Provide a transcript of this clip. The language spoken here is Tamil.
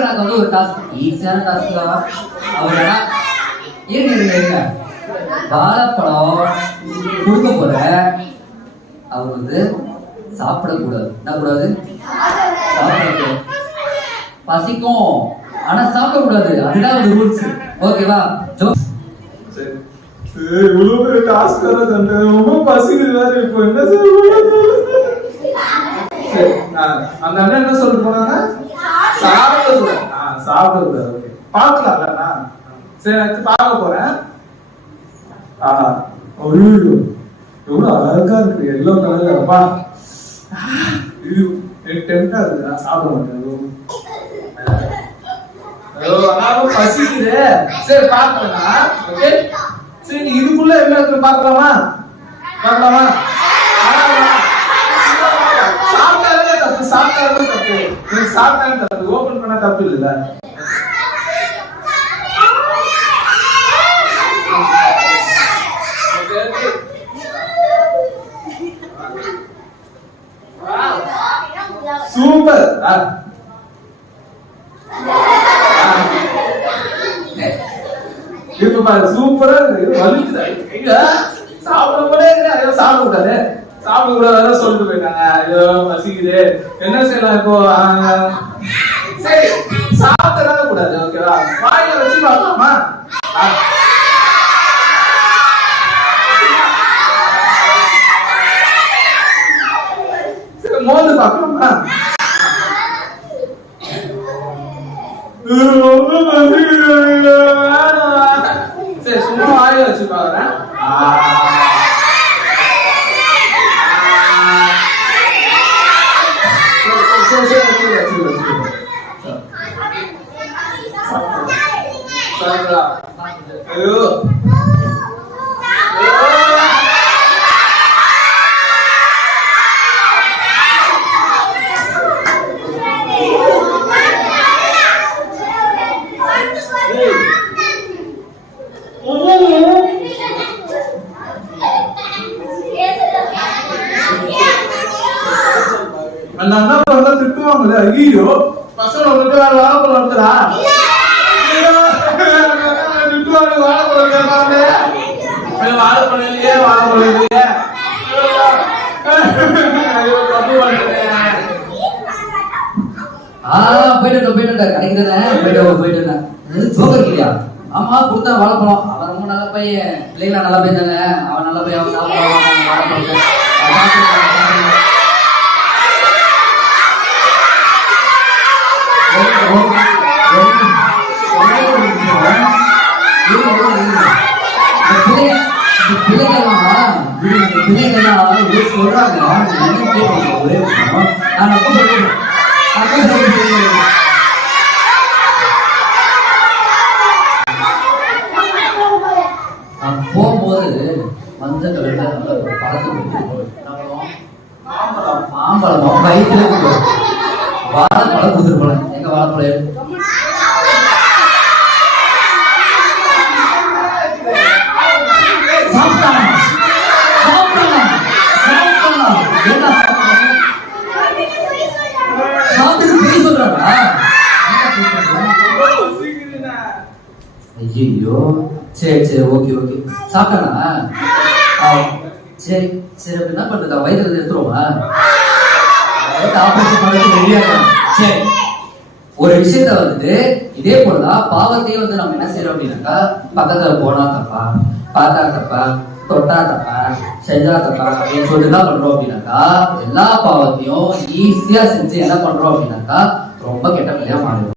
எனக்கு வந்து ஒரு டாஸ்க் ஈஸியான டாஸ்க் தான் அவர் ஏன் இருங்க வாழைப்பழம் கொடுக்க போற அவங்க வந்து சாப்பிடக்கூடாது என்ன கூடாது சாப்பிடக்கூடாது பசிக்கும் ஆனா சாப்பிடக்கூடாது அதுதான் ஒரு ரூல்ஸ் ஓகேவா இவ்வளவு பெரிய டாஸ்க் வேற தந்தேன் ரொம்ப பசிக்குது வேற இப்போ என்ன செய்ய சரி அந்த அண்ணன் என்ன சொல்ல போனாங்க? சாப்பிடக்கூடாது ஆ சாப்பிடக்கூடாது ஓகே. பார்க்கலாம்ல சரி பார்க்க போறேன். ஐயோ எவ்வளவு அழகா இருக்கு. எல்லோ கலர்ல அப்பா இது டெம்டா இருக்கு நான் சாப்பிட மாட்டேன். பசிக்குது. சரி பார்க்கலாம் ஓகே. சரி நீ இதுக்குள்ள என்ன இருக்கு பாக்கலாமா சாப்பிட்டாலும் தப்பு. நீ சாப்பிட்டாலும் தப்பு. ஓபன் பண்ண தப்பு இல்ல. சூப்பர் இப்ப பாரு. சூப்பரா இருக்கு. வலிக்குதா. சாப்பிட கூட சாப்பிட கூடாது. சாப்பிட கூடாது சொல்லிட்டு போயிட்டாங்க ஐயோ பசிக்குது. என்ன செய்யலாம் இப்போ? சரி சாப்பிட்டதான கூடாது ஓகேவா வாயில வச்சு பார்க்கலாமா மோந்து பார்க்கலாமா? சரி சும்மா வாயில வச்சு பாக்குறேன் அந்த அண்ணா பண்ணா திட்டுவாங்களே ஐயோ பசங்க உங்களுக்கு வேற வாழைப்பழம் நடத்துறா திட்டுவாங்க வாழை கேட்பாங்க வாழை வாழைப்பழம் இல்லையே வாழைப்பழம் இல்லையே. ஐயோ தப்பு பண்ணிட்டேன் போயிட்டு போயிட்டு போயிட்டு போயிட்டு ஜோக்கர் இல்லையா? ஆமா கொடுத்தா வாழைப்பழம். அவன் ரொம்ப நல்ல பையன். பிள்ளைங்களா நல்ல பையன் தானே? அவன் நல்ல பையன் அவன் சாப்பிடுவான் வாழைப்பழத்தை அதான் சொல்றேன். ஒரு- ஒரு- ஒரு- ஒரே ஒரு நிமிஷம். இருங்க, இருங்க, இருங்க. இந்த பிள்ளை- இந்த பிள்ளைங்கெல்லாம் இந்த பிள்ளைங்கெல்லாம் சொல்றாங்க. ஒரே நான் நான் போகும்போது மஞ்சள் நல்ல ஒரு பழத்தை மாம்பழம் மாம்பழம் வயிற்றுல வாழைப்பழம் கொடுத்துட்டு எங்க வாழைப்பழம் சாப்பிட்டானா? சாப்பிட்டானா? சாப்பிட்டானா? என்ன சாப்பிட்டானா? சாப்பிட்டு பொய் சொல்றானா? ஐயோ சரி சரி ஓகே ஓகே சாப்பிட்டானா ஆ, சரி சரி அப்ப என்ன பண்றது? வயிறு எடுத்துருவா ஆபரேஷன் ரெடியாக சரி. ஒரு விஷயத்த வந்துட்டு இதே போலதான் பாவத்தையும் வந்து நம்ம என்ன செய்யறோம் அப்படின்னாக்கா பக்கத்துல போனா தப்பா பார்த்தா தப்பா தொட்டா தப்பா செஞ்சா தப்பா அப்படின்னு சொல்லிட்டு தான் பண்றோம் அப்படின்னாக்கா எல்லா பாவத்தையும் ஈஸியா செஞ்சு என்ன பண்றோம் அப்படின்னாக்கா ரொம்ப கெட்ட பிள்ளையா மாறிடும்